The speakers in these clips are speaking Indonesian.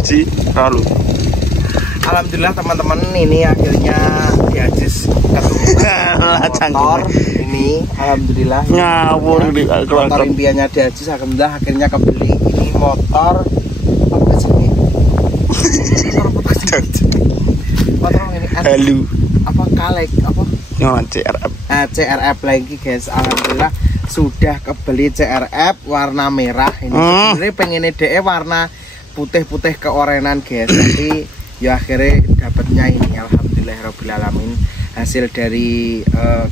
Ji. Lalu. Alhamdulillah teman-teman, ini akhirnya diajis motor ini. Alhamdulillah. Ngawur di motor impiannya diajis, alhamdulillah akhirnya kebeli. Ini motor apa sih? Motor ini Halu. Apa kalek apa? CRF. CRF lagi guys. Alhamdulillah sudah kebeli CRF warna merah. Ini sebenarnya pengen DE warna putih-putih keorenan guys. Tapi ya akhirnya dapatnya ini. Alhamdulillahirobbilalamin. Hasil dari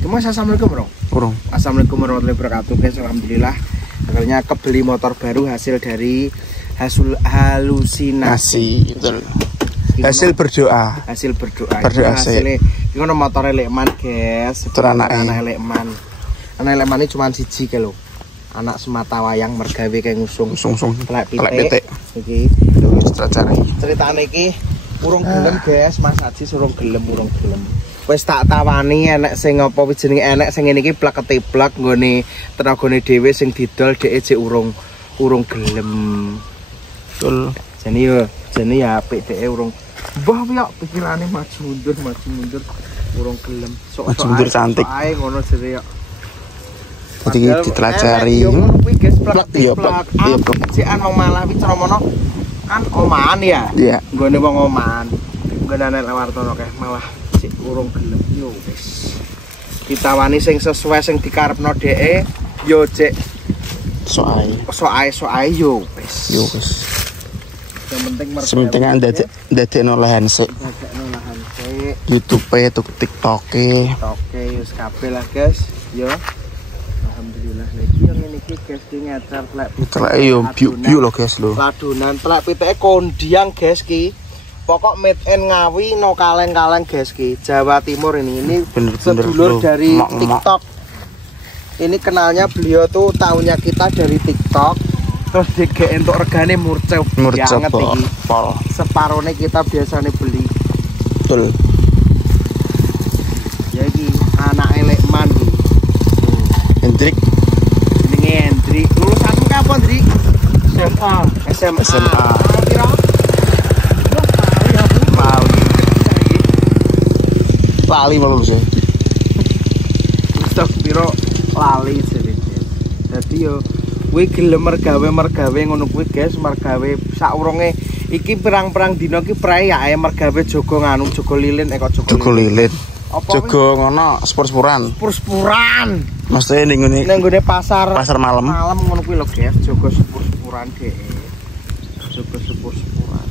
gimana? Assalamualaikum bro. Kurang. Assalamualaikum warahmatullahi wabarakatuh guys. Alhamdulillah akhirnya kebeli motor baru hasil dari halusinasi. Betul. Hasil berdoa. Hasil berdoa. Berdoa hasilnya ngono motor lekman guys. Itu anak lekman. Anak lekman ini cuma siji ke lo. Anak semata wayang mergawe kayak ngusung telek pitik. Iki terus cari. Ceritane iki urung gelem guys, Mas Haji urung gelem. Wis tak tawani enek sing apa jenenge enek sing ngene iki plek-ketiplek nggone tenagane dhewe sing didol dhek jek urung gelem. Betul. Jane ya apik dhek urung. Wah ya pikirane maju mundur urung gelem. Maju mundur cantik. Ae ngono jere ya. Jadi ditelacari. Plek iya plek. Jekan wong malah wi Tramono kan omahan ya. Iya. Nggone wong omahan. Nggone anek Wartono kae malah sik urung gelem yo wis. Ditawani sing sesuai sing dikarepno dhek yo cek soae yo wis. Yang penting sementing ndadekno lahan sik. YouTube TikTok-e. Oke, wis kabeh lah guys. Yo. Alhamdulillah lagi yang ini guys ki ngecer plek. Telek yo biu lho guys lho. Ladonan plek pitike kondiang guys ki. Pokok made in Ngawi no kaleng-kaleng guys ki. Jawa Timur ini sedulur dari TikTok. Ini kenalnya beliau tuh tahunya kita dari TikTok. Terus DG untuk regane murcep banget iki. Separone kita biasanya beli. Betul. Ya iki anak elekman iki. Hendrik. Jenenge Hendrik. Lulusanmu kapan, Hendrik? SMA. Piro? Lali malu sih. Stok piro lali jare. Dadi yo kuwi gelem mergawe ngono kuwi guys, mergawe saurunge iki perang-perang dina iki prae ya mergawe jaga lilin kok jaga lilin. Apa jaga ngono spur-spuran. Mesti ning ngene pasar malam. Malam ngono kuwi lho guys, jaga spur-spuran dhek. Jaga spur-spuran.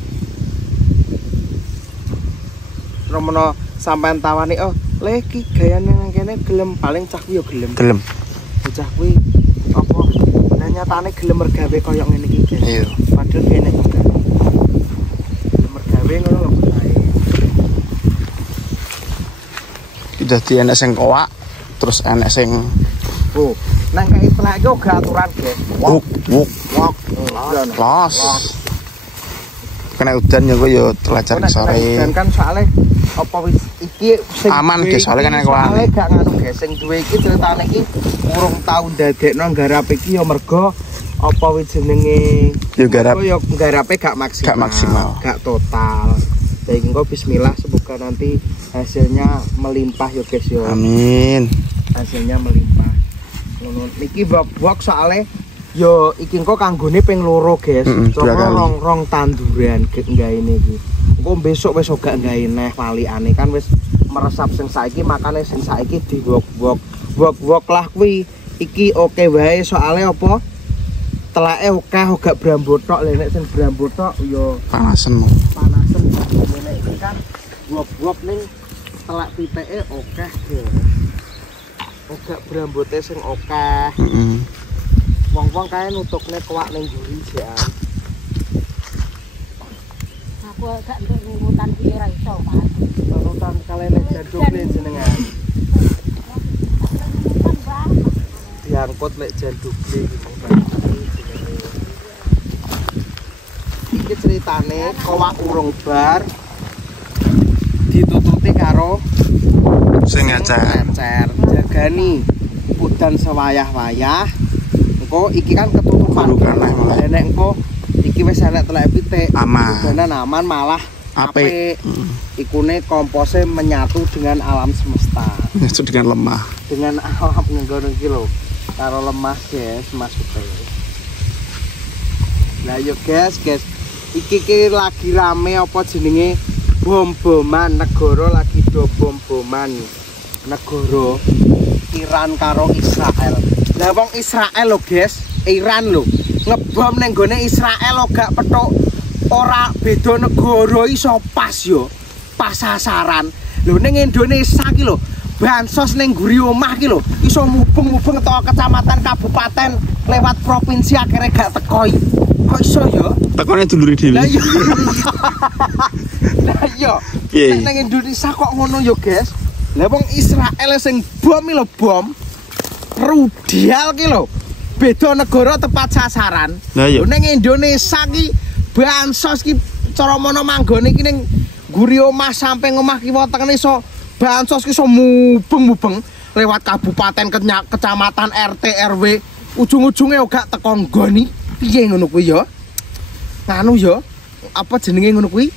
Romono sampean tawani le iki gayane nang kene gelem paling cah kuwi yo gelem. Bocah kuwi apa nyatane gelem mergawe koyo ngene iki guys. Iya. Padahal kene gelem mergawe ngono lho bocahe. Dadi enek sing kowak, terus enek sing nang kaya telek iki uga aturan guys. Wok. Los. Kena udan ya kok yo telacar sore. Dan kan soalnya apa wis iki sing aman guys, soalnya kan enek soalnya gak nganu guys, sing duwe iki ceritane iki urung tau ndadekno nggarap iki ya mergo apa wis jenenge yo garape gak maksimal, gak total. Jadi engko bismillah semoga nanti hasilnya melimpah ya guys yo. Amin. Hasilnya melimpah. Ngono niki bab-bab soalnya yo iki engko kanggone ping 2 guys. Coba rong tanduran nggaene iki. Engko besok wis gak nggae neh walikane kan wis meresap sing saiki, makane sing saiki diwok-wok lah kuwi. Iki oke wae soalnya apa? Telake gak brambot tok, lha nek sing brambot tok yo panasen. Nek iki kan wok-wok ning telak pitike oke ya. Oke brambote sing oke. Wong-wong kae nutukne kowak ning mburi jan. Aku gak entuk nurutan iki ora iso, Pak. Nurutan kalene jandukne jenengan. Diangkut lek jandukne iki. Iki ceritane kowak urung bar ditututi karo sing ngecer. Jagani udan sewayah-wayah. Engko iki kan ketutupan. Nek engko iki wis enek telek pitik. Aman. Benan aman malah Apik. Ikune komposnya menyatu dengan alam semesta. Menyatu dengan lemah. Dengan alam nggono iki lho. Karo lemah, guys, maksudnya. Lah yo guys, iki lagi rame apa jenenge bom-boman negara lagi do bom-boman negara Iran karo Israel. Lah wong Israel lho guys, Iran lho ngebom ning gone Israel lho gak petuk ora beda negara iso pas yo. Pas sasaran. Lho ning Indonesia ki lho bansos ning guri omah ki lho iso mubeng-mubeng teko kecamatan kabupaten lewat provinsi akhirnya gak teko. Kok iso yo? Tekone dulure dhewe. Lah iya. Lah iya. Ning Indonesia kok ngono yo, guys. Lah wong Israel sing bom iki lho bom. Rudial ki lho. Beda negara tepat sasaran. Lah iya. Ning Indonesia ki bansos ki cara mono manggone ki ning guri omah sampe ngomah kiwa tengene iso bansos ki iso mubeng-mubeng lewat kabupaten kecamatan RT RW ujung-ujunge gak teko nggoni. Piye ngono kuwi ya? Nganu ya? Apa jenenge ngono kuwi?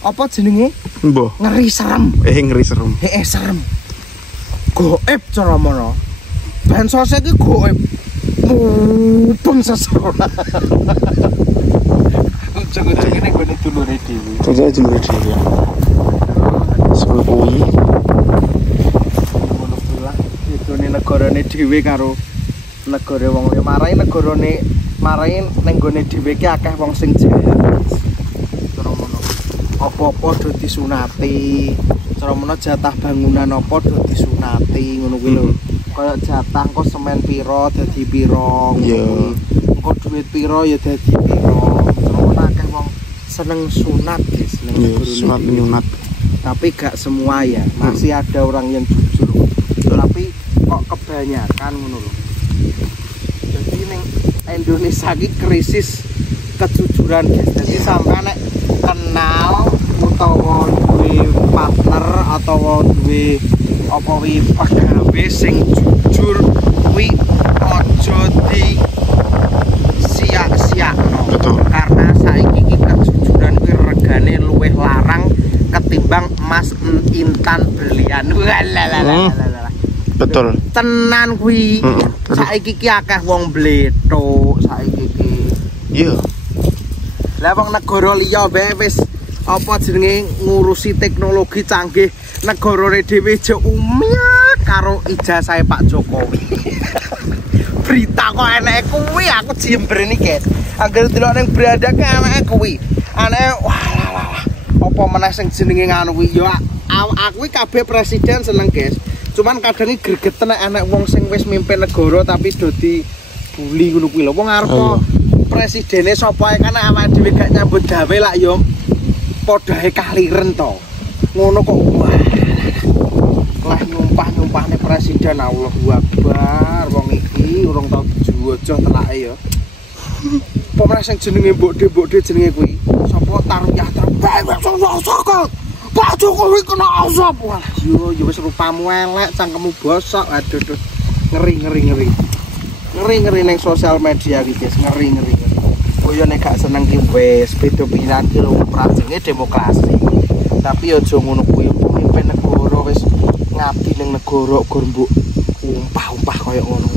Apa jenenge? Mbah. Ngeri serem. Ngeri serem. Serem. Goib cara mono. Bansos iki goib. Mubeng sesono. Ujung-ujunge ning gone dulure dhewe. Dulure dhewe. Sebelum kuwi ngono kuwi lah. Bedone negarane dhewe karo negara wong liya. Marai negarane marai ning gone dhewe ki akeh wong sing jahat. Cara mono. Apa-apa do disunati. Cara mono jatah bangunan apa do disunati ngono kuwi lho. Kaya jatah engko semen piro dadi piro ngono kuwi. Engko duit piro ya dadi piro. Cara mono akeh wong seneng sunat guys ning negara sunat menyunat. Tapi gak semua ya. Masih ada orang yang jujur. Tapi kok kebanyakan ngono lho. Jadi ning Indonesia iki krisis kejujuran guys. Jadi sampai nek kenal utawa duwe partner atau duwe apa wi pegawai sing jujur kuwi aja di sia-siakno. Betul. Karena saiki iki kejujuran kuwi regane luwih larang ketimbang emas intan belian. Betul. Tenan kuwi. Saiki iki akeh wong bletho saiki iki. Iya. Lah wong negara liya bae wis apa jenenge ngurusi teknologi canggih, negarane dhewe je umyak karo ijazahe Pak Jokowi. Berita kok enake kuwi aku jembreni guys. Angger delok ning Bradak enake kuwi. Anake wah. Apa meneh sing jenenge nganu kuwi ya aku kabeh presiden seneng guys. Cuman kadang iki gregeten nek enek wong sing wis mimpin negara tapi do dibuli ngono kuwi lho. Wong arep presidene sapa ae kan awake dhewe gak nyambut gawe lak yo padhae kaliren to. Ngono kok wah. Lah nyumpah-nyumpahne presiden Allahu Akbar. Wong iki urung tau dijuwojo telake ya. Apa meneh sing jenenge mbok-mbok jenenge kuwi? Sapa Taruyah terbaik sokot. Pak Jokowi kena asap. Wah, yo wis rupamu elek, cangkemmu bosok. Aduh. Ngeri. Ngeri ning sosial media iki, guys. Ngeri. Koyo nek gak seneng ki wis beda pilihan ki lho prajenge demokrasi. Tapi aja ngono kuwi pemimpin negara wis ngabdi ning negara gur mbok umpah-umpah koyo ngono.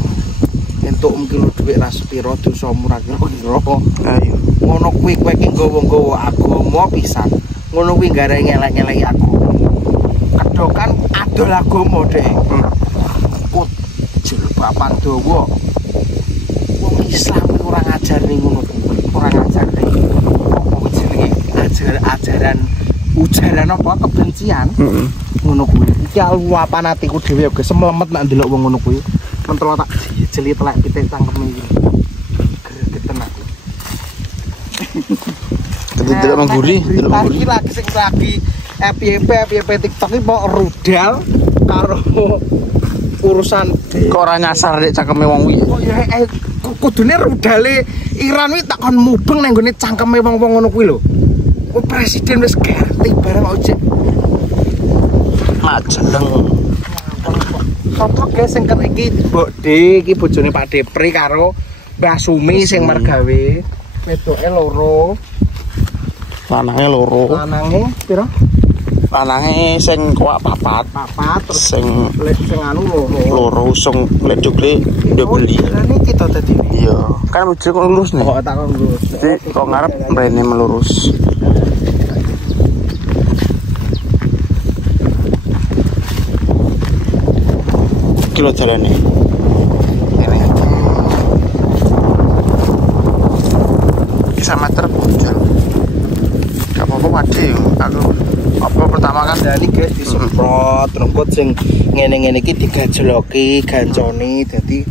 Entuk mungkin dhuwit ra sepiro dosamu ra kira-kira. Ayo. Ngono kuwi kowe ki nggawa-nggawa agama pisan. Ngono kuwi gare ngelek-ngeleki aku. Kedokan adol agama dhek. Kut jilbaban dawa. Wong Islam ora ngajarne ngono kuwi. Ora ngajarne. Apa jenenge ajaran ujaran apa kebencian. Ngono kuwi. Iki luapan atiku dhewe guys, semlemet nek ndelok wong ngono kuwi. Mentolo tak jeli telek pitik cangkeme iki. Gregeten aku. Tidak mengguri, lagi sing lagi FYP TikTok iki mau rudal karo urusan kok ora nyasar nek cangkeme wong kuwi. Kok ya kudune rudale Iran kuwi tak kon mubeng nang gone cangkeme wong-wong ngono kuwi lho. Kok presiden wis ganti bareng ojek. Majeleng. Sopo guys sing iki Mbok D iki bojone Pak Depri karo Mbah Sumi sing mergawe. Wedoke loro. Lanange loro. Lanange pira? Lanange sing kuat papat. Papat terus Sing sing anu loro. loro usung ledukle ndek beli. Lah niki to dadi. Iya, kan mesti kok lurus nih. Kok tak kok lurus. Jadi kok ngarep mrene melurus. Kilo jalane. Ini. Kisah meter bocor. Gak apa-apa wadi aku. Apa pertama kan Jadi guys disemprot rumput sing ngene-ngene iki digajloki, ganconi dadi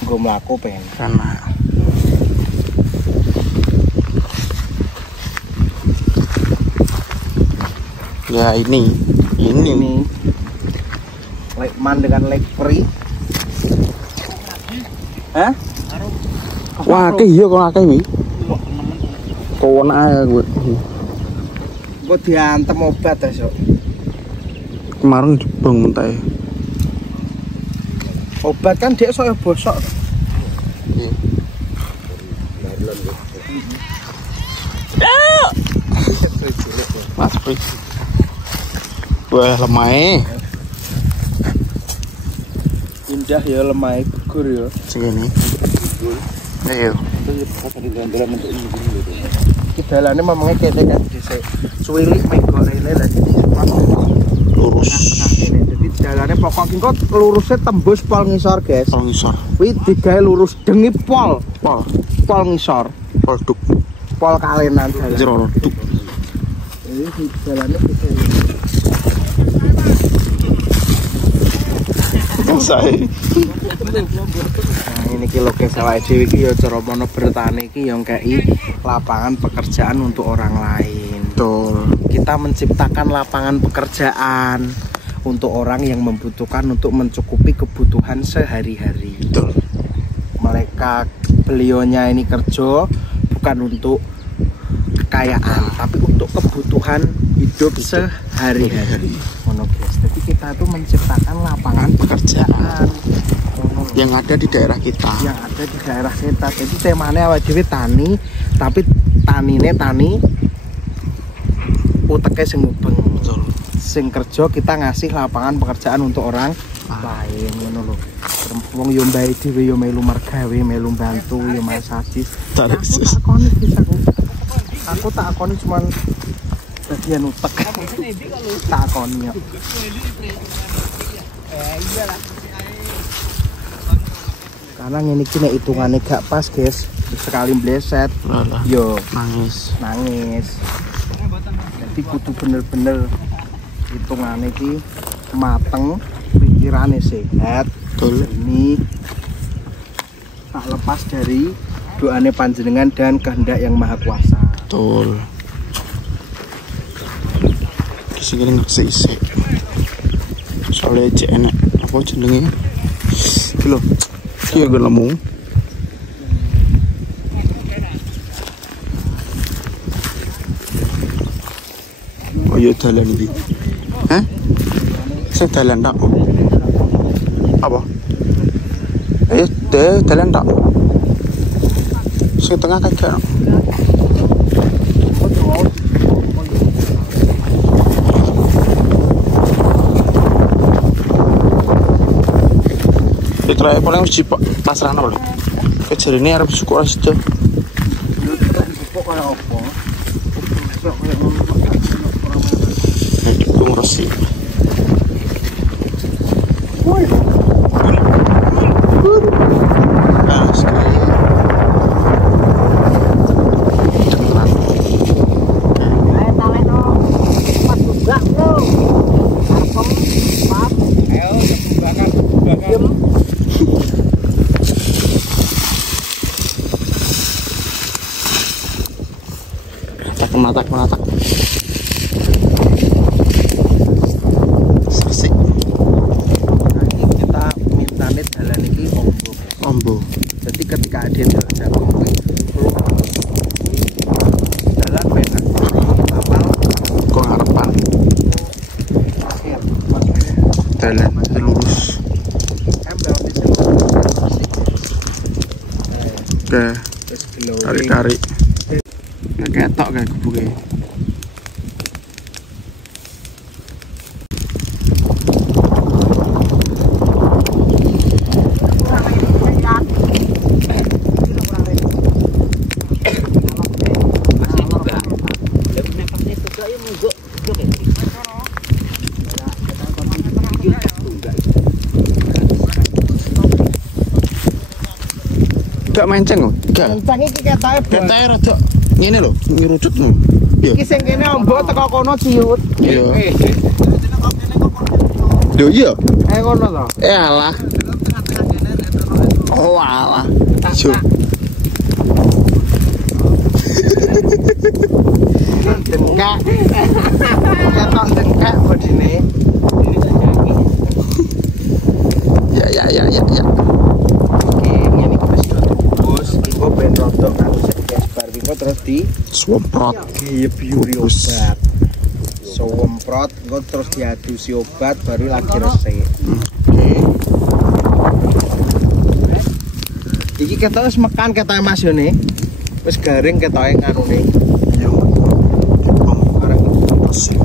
nggo mlaku pengen. karena ya ini Lekman dengan lek free. Hah? wah akeh iya kok akeh wi kok ae gue Engko diantem obat esuk. kemarin dibang mentah Obat kan dia soalnya bosok. Mas Pri wah lemah Indah ya lemah gugur ya. segini ayo Iki dalane memangnya kene kan dhisik. Suwilik mego rene lah jadi lurus Jadi dalane pokok engko lurusnya tembus pol ngisor, guys. pol ngisor Kuwi digawe lurus dengi pol ngisor. pol duk Pol kalenan dalan. jero duk Iki dalane bisa. saya Nah, ini ki lokasi awake dhewe iki ya cara mono bertani iki yang kei lapangan pekerjaan untuk orang lain. betul Kita menciptakan lapangan pekerjaan untuk orang yang membutuhkan untuk mencukupi kebutuhan sehari-hari. betul Beliaunya ini kerja bukan untuk kekayaan, tapi untuk kebutuhan hidup sehari-hari. Jadi kita tuh menciptakan lapangan pekerjaan yang ada di daerah kita yang ada di daerah kita. Jadi temanya awake dhewe tani, tapi tani uteke sing mubeng. betul Sing kerja kita ngasih lapangan pekerjaan untuk orang lain ngono lho. Wong yo mbae dhewe yo melu mergawe, melu bantu, yo masasis. tarik Aku tak akoni cuman bagian utek. Tak akoni yo. Karena ngene iki nek hitungane gak pas, guys. Sekali bleset Alah, yo nangis jadi kudu bener-bener hitungane iki mateng, pikirane sehat. betul Ini tak lepas dari doane panjenengan dan kehendak yang maha kuasa. betul disini ngersik-isik soalnya cek enak apa jenenge iki lho iki yo nemu oh iya dalan iki hah sing dalan tak apa ayo deh dalan tak sing tengah kagak Terakhir paling harus cipak pasrahna boleh. Kejar ini harus syukur aja. Itu ngeresi. Nah, sekali. Dengar. Ayo taleno. Pas juga, Bro. Arpong, pap. Ayo bakar. Menatak. Sasik. Kita mintane dalan iki Ombo. Jadi ketika ada jalan dalan penak kapal Kok ngarepan. Dalan lurus. Oke. Tarik-tarik. Gak ketok kayak gubuknya. Gak menceng kok. Gak. Kencang iki ketoke bos. Ketoke rada ngene lho, ngerucut lho. Iya. Iki sing kene ombo teko kono ciut. Iya. Lho iya. Ngono to. Alah. Oh alah. Jo. Dengkak. Ketok dengkak bodine. Ya. Oke, ngene iki wis terus engko ben rodok karo sekes bar wingi terus di Swemprot. iya biuri obat. Swemprot engko terus diadusi obat baru lagi resik. Iki ketoke wis mekan ketoke Mas Yone. Wis garing ketoke nganune. Yo. Arek Pusing.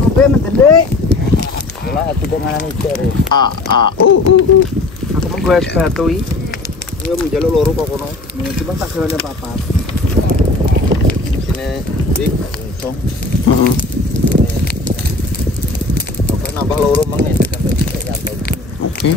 Ngombe mendelik. Lah aku dengan ngecer. Aku Aku mau es batu iki. Ya menjaluk loro kok kono. Cuma tak gawane papat. Sini dik untung. Heeh. Oke nambah loro mengen kan. Oke.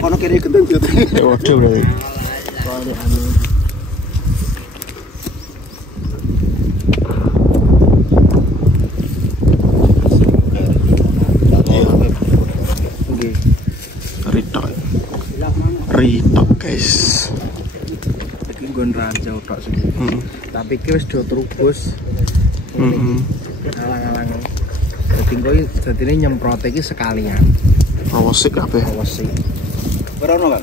Kono kiri ketemu yo. Ya waduh berarti. Soale anu. Nggih. Ritok guys. Iki nggon ranjau tok sing. Tapi iki wis do trubus. Alang-alang. Dadi engko dadine nyemprot iki sekalian. Rawasik kabeh. Awas sih. Berono kan?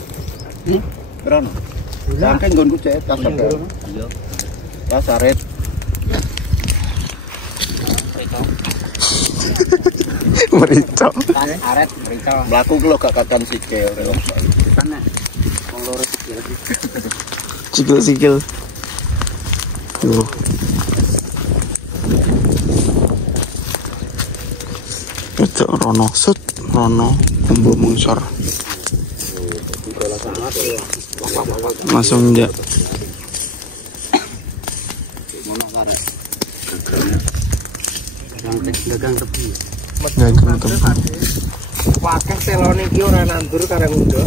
Berono. Sampai nggonku cek tas kabeh. Iya. Tas saret. Mericok. Aret berita. Mlaku ku lho gak kakan sikil. Sana. Wong loro Sikil. Yo. Itu Rono sut, Rono kumbu mungsor. Langsung dia. Dagang tepi. Gagang tebu. Wakeh telone iki ora nandur kareng undo.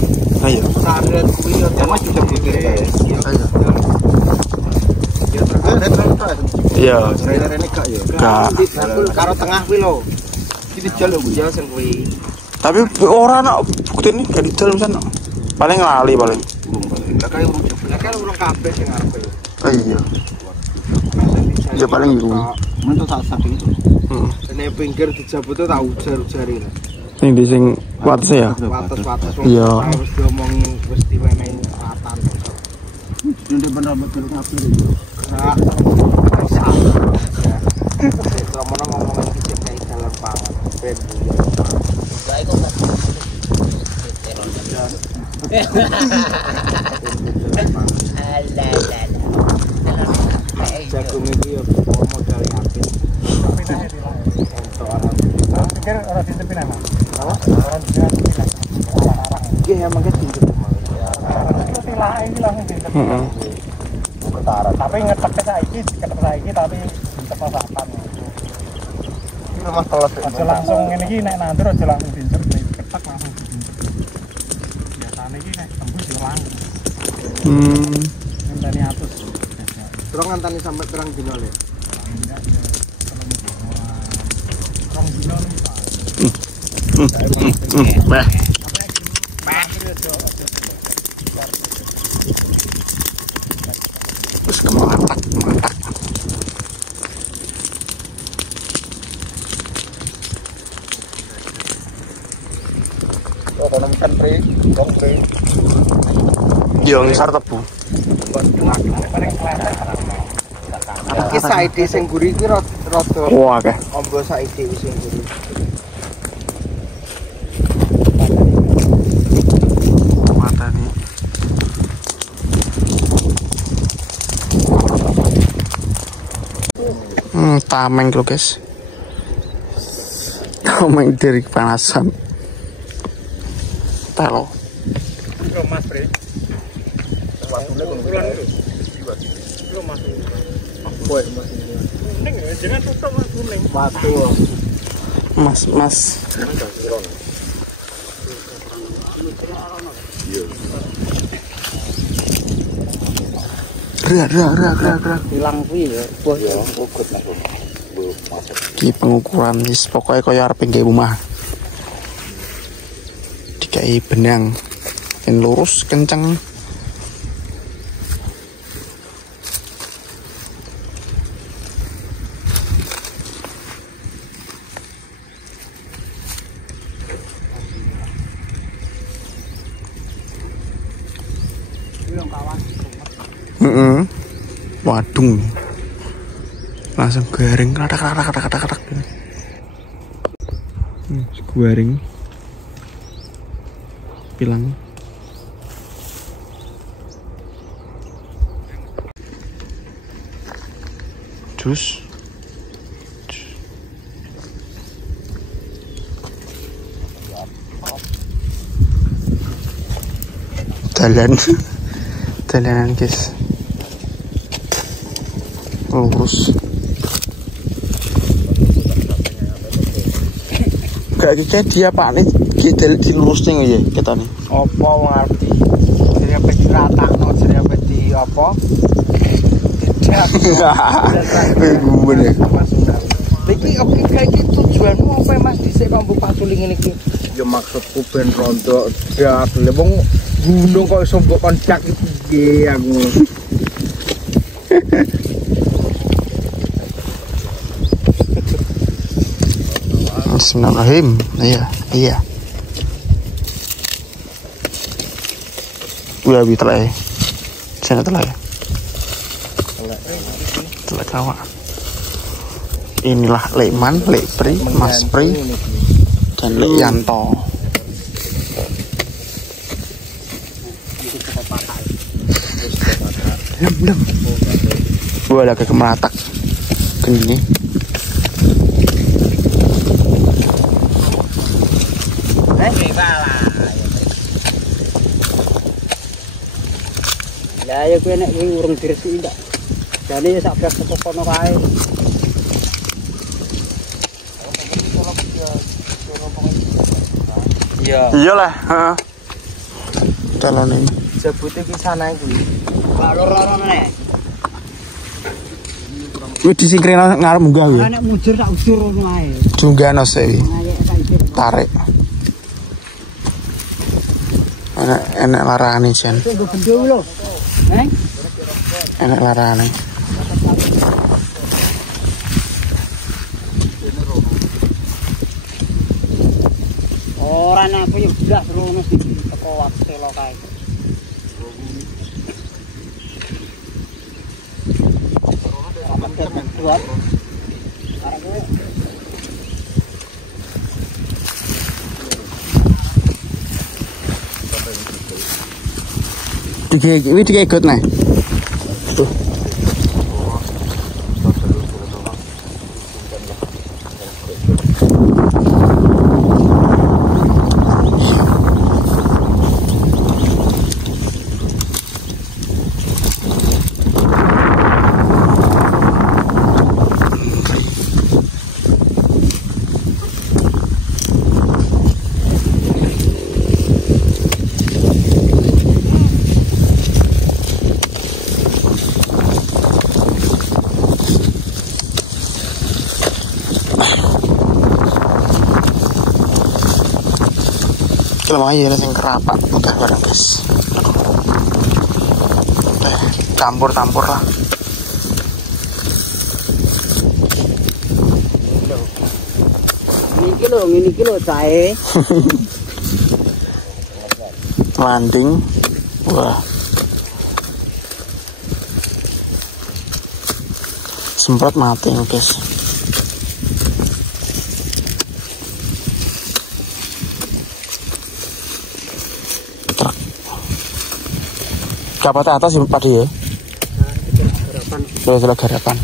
Ayo. Saret kuwi yo Mas bisa butir ya. Ayo. Ya terus Iya. rene gak ya. Gak. Karo tengah kuwi lho. Iki dijal lho ya sing kuwi. Tapi ora nak bukti ini gak didal sana. Paling lali paling. Lah kaya urung kabeh sing arepe. Iya. Ya paling iku. Mentu tak sakit. Dene pinggir dijabut tak ujar-ujari lah. Sing di sing wates ya. Wates-wates Iya. Wis diomongi wis diwenehi ratan. Nanti bener betul ngapir. Nah, Romono ngomong iki cek dalan banget. Ben. Enggak iku. Jagung iki yo modal apik. Pikir ora ditepin ama. Apa? Ora ditepin. Iki emang ke ditepin. Tilah iki langsung ditepin. Heeh. Ketara. Tapi ngetek saiki, tapi ditepin sapan. Iki rumah teles. Aja langsung ngene iki nek nandur aja langsung diincer, ketek langsung diincer. Biasane iki nek tembus yo langsung. Ngenteni atus. Terus ngantani sampai terang dino le. Bah. Terus kamu matak. Kan pre, dong pre. Yo ngisor tebu. Iki saiki sing gurih iki rada Wah, akeh. ombo saiki sing gurih. Matane. Tameng lho, guys. Tameng dari kepanasan. Telo. Lho Mas Bre. Watune kono. Lho Mas. Kowe Mas. Ning jenengan tutuk Mas kuning. Watu. Mas. Gerak. Hilang kuwi ya. Bos Ya, ugut nek kono. Bu masuk. Ki pengukuran wis pokoke kaya arep nggawe omah. Dikai benang. Ben lurus kenceng. Wadung. Langsung garing katak. Garing. Pilang. Jus. Dalanan guys. Lurus. Gak kayak dia pak nih kita di lurus nih ya kita nih. Apa ngerti? Jadi apa diratakno, jadi apa di apa? Tidak. Gue nih. Iki oke kayak gitu tujuanmu apa Mas dhisik Pak Mbok Pasuling iki? Ya maksudku ben rondo dadle wong gunung kok iso mbok kontak iki piye aku. Bismillahirrahmanirrahim. Iya. Udah telah. Sana telah. Telah kawa. Inilah Lekman, Lekpri, Mas Pri, dan Lek Yanto. Lem. Gua ada kemeratak. Gini. Lah ya kuwi nek kuwi urung diresiki ndak. Jane ya sak blas teko kono kae. Iya. Iyalah, heeh. Calon ini. Jebute ki sana kuwi. Pak loro-loro nek. Wis disingkrina ngarep munggah ya. Nek mujur tak ujur ngono ae. Junggana sih. Ayo tak isih. Tarik. Enak larane jen. Itu nggo bendo lho. Enak larane. Ora nek aku yo blas rono sih teko waksela kae. Tiga ikut nih. Tuh. Lumayan sing kerapak udah bareng guys. Campur lah. Ini kilo cahe. landing. Wah, semprot mati guys. Truk dapat atas ya padi ya. Sudah garapan.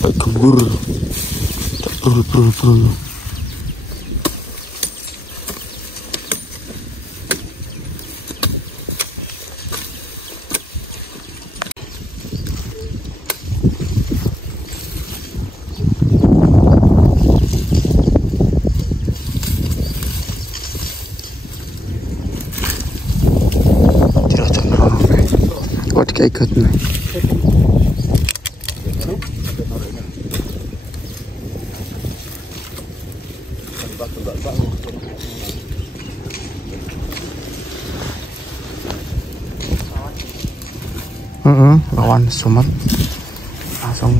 Kayak gembur. Brul. Kayak ikut nih. Lawan sumet langsung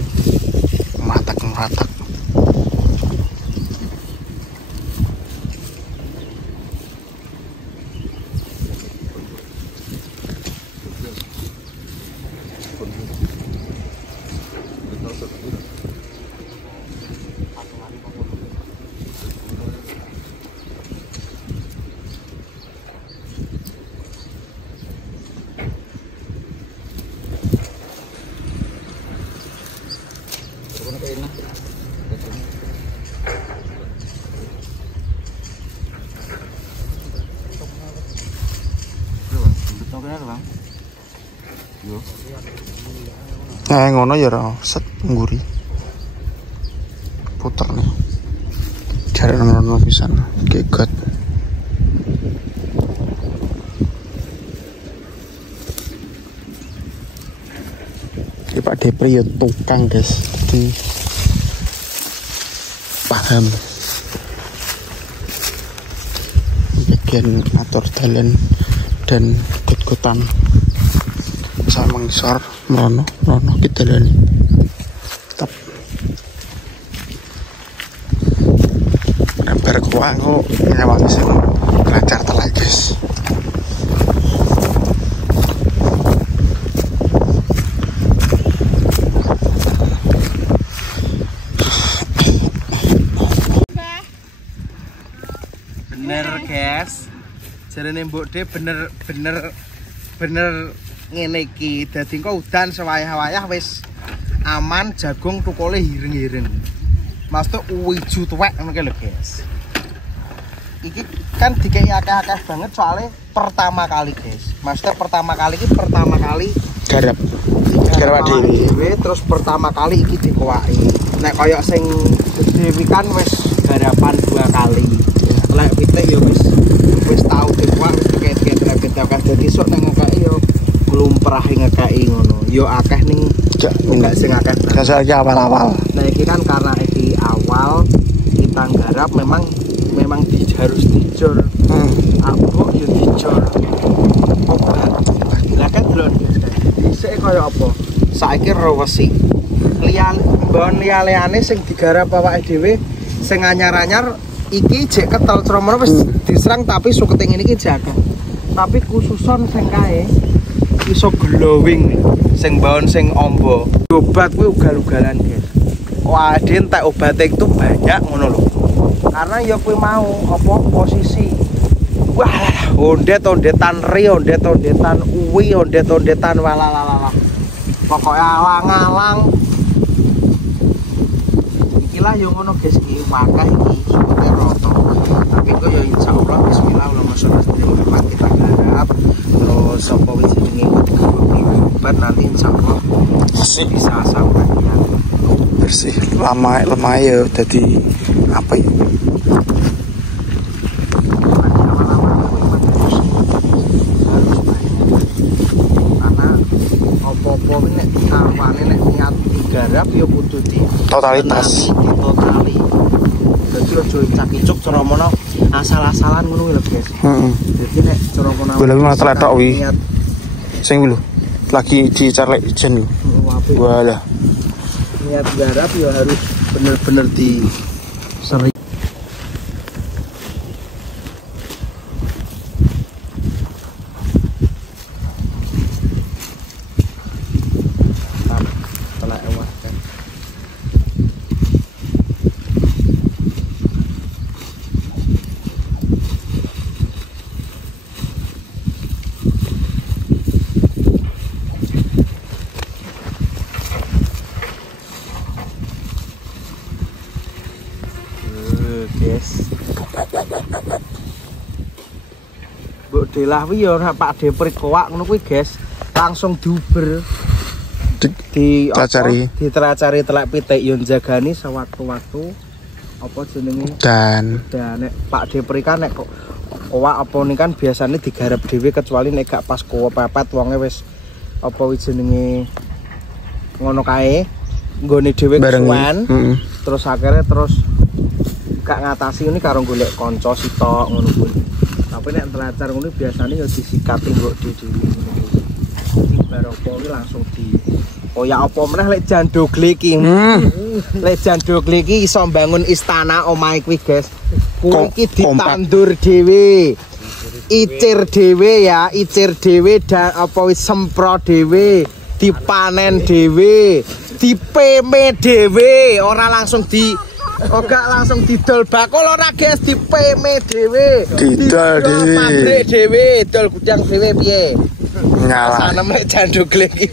meratak. Nah, ngono ya ora set ngguri. Puter nih. Cari ngono pisan. Gegot. Iki Pak Depri ya tukang, guys. Jadi paham. Bagian atur dalan dan gut-gutan. Saya mengisar merono kita lani tetap remper kuah aku nyawangi sih lancar telai guys. Bener guys, jarane mbok de bener ngene iki. Dadi engko udan sewayah-wayah wis aman, jagung tukule hireng-hireng. Maksud uwiju tuwek ngono ki lho, guys. Iki kan dikei akeh-akeh banget soalnya pertama kali, guys. Maksudnya pertama kali Garap dhewe terus pertama kali iki dikowaki. Nek kaya sing gede kan wis garapan 2 kali. Lek pitik ya wis tau dikowak wis dikek repet-repet dadi sok nang ngekeki yo lumprahe ngekeki ngono. Yo akeh ning enggak sing akeh. Iki awal-awal. Nah iki kan karena iki awal kita garap memang harus dijor. Aku yo dijor. Obat. Lah kan drone guys. Dhisik kaya apa? Saiki rewesi. Bon liyane sing digarap awake dhewe sing anyar-anyar iki jek ketel cromono wis diserang tapi sukete ngene iki jaga. Tapi khususon sing kae iso glowing sing baon sing ombo. Obat kuwi ugal-ugalan, guys. Wah, entek obate itu banyak ngono lho. Karena ya kuwi mau apa posisi. Wah, ondet-ondetan ri, ondet-ondetan uwi, ondet-ondetan walalala. Pokoknya alang-alang. Iki lah yo ngono guys iki wakah iki sukete roto. Tapi kok ya insyaallah bismillah Allahumma sholli ala Muhammad kita garap. Terus sapa wis jenenge obat nanti insyaallah bisa sampai bersih lama ya jadi apa ya karena apa-apa nek awane nek niat digarap ya kudu di totalitas ditotali. Dadi aja cak-icuk cara mono asal-asalan ngono lho guys. Jadi nek cara mono golek masalah tok wi sing lho lagi dicarlek ijen lho. Walah niat garap ya harus bener-bener di sering. Delah kuwi ya Pak De Prikoak ngono kuwi, guys. Langsung diuber. Ditelacari telak pitik yo njagani sewaktu-waktu apa jenenge dan nek Pak De Prika nek kowak apa ning kan biasanya digarap dhewe kecuali nek gak pas kowe pepet wonge wis apa jenenge ngono kae nggone dhewe kesuwen terus akhirnya terus gak ngatasi ini karo golek kanca sitok ngono kuwi. Tapi nek telacar ngono biasanya ya disikati mbok dhewe. Baroko iki langsung di ya apa meneh lek Jandogle iki. Lek Jandogle iki iso mbangun istana omahe kuwi, guys. Kuwi iki ditandur dhewe. Icir dhewe dan apa wis sempro dhewe, dipanen dhewe, dipeme dhewe, ora langsung gak langsung didol bakul ora, guys, dipeme dhewe. Didol dhewe, dol gudang dhewe piye? Ngalah. Sanem Jandogle iki.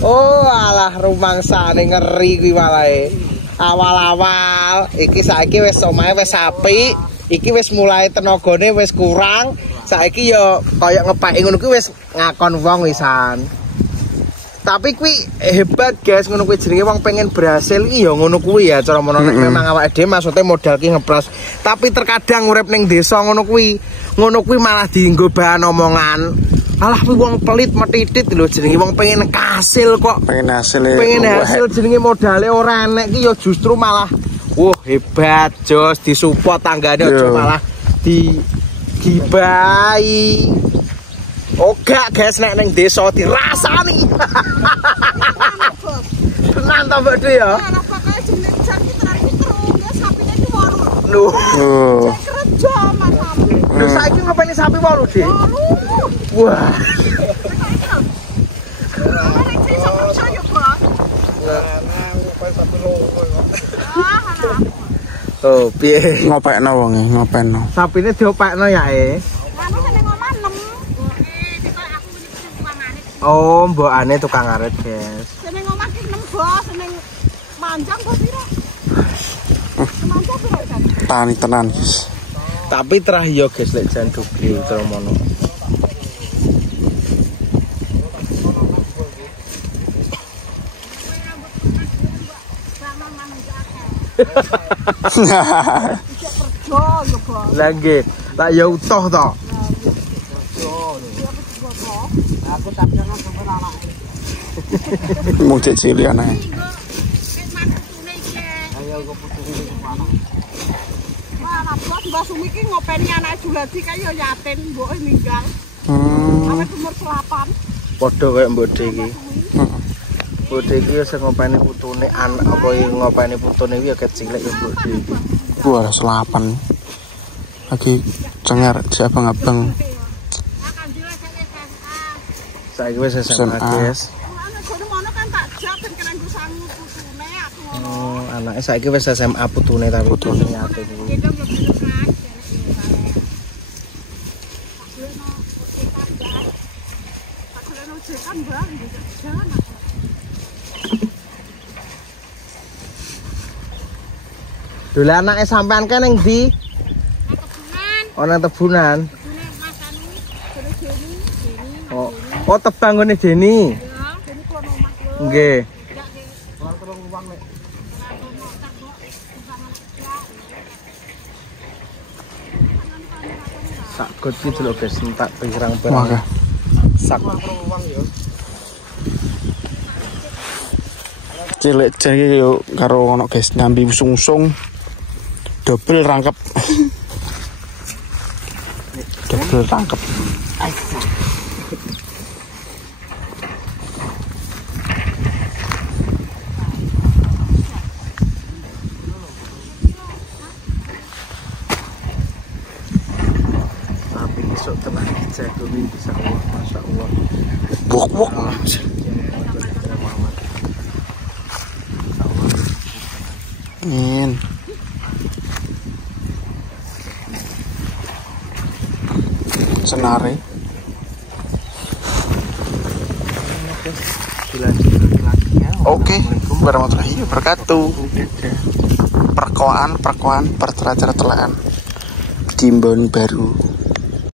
Oh, alah rumangsane ngeri kuwi malahe. Awal-awal iki saiki wis omahe wis apik, iki wis mulai tenagane wis kurang. Saiki ya kaya ngepeki ngono kuwi wis ngakon wong wisan. Tapi kuwi hebat, guys, ngono kuwi jenenge wong pengen berhasil iki ya ngono kuwi ya cara mono memang awake dhewe maksude modal ki ngepros. Tapi terkadang urip ning desa ngono kuwi malah dienggo bahan omongan. Alah kuwi wong pelit metitit lho jenenge wong pengen kasil kok. Pengen hasil jenenge modale ora enek ki ya justru malah hebat jos disupport tanggane aja malah digibai. Gak, guys, nek ning desa dirasani. Tenan ta Mbak De ya? Nah, pokoke jeneng jan ki terakhir terus sapine ki 8. Lho. Kerja Mas sapi. Lho saiki ngopeni sapi 8, Dik? Wah. Oh, piye? Ngopekno wonge, ngopekno. Sapine diopekno ya Anu seneng omah 6. Dikoy aku iki tukangane. Oh, mbokane tukang ngarit, guys. Seneng omah ki 6 bos, seneng manjang kok piro? Manjang piro kan? Tani tenan, guys. Tapi terakhir yo, guys, lek Jandogle terus mono. Lah nggih, tak ya utuh to. Aku tak jangan sampe anake. Mung cilik anake. Ayo kok putune iki anak. Wah, bos Mbak Sumi ki ngopeni anake Juladi kae ya yatim, mboke ninggal. Awet umur 8. Padha kaya Mbok De iki. Mbok De iki sing ngopeni putune anak apa ngopeni putune iki ya kecilik ya Mbok De iki. Wah, 8. Lagi cengar si abang-abang. Saiki wis SMA, guys. Oh, anake saiki wis SMA putune tapi putune yatim kuwi. Dulu anake sampean kan ning ndi? Nang tebunan. Oh, tebang ngene Deni. Nggih. Sak got iki lho guys, entak pirang barang. Sak. Cilik jane yo karo ono guys nyambi usung-usung. Double rangkep. Double rangkep. Tapi iso tenan jago iki bisa masyaallah. Bok-bok. Senare. Oke, warahmatullahi wabarakatuh. Perkoaan, pertelacan-telaan Timbon baru.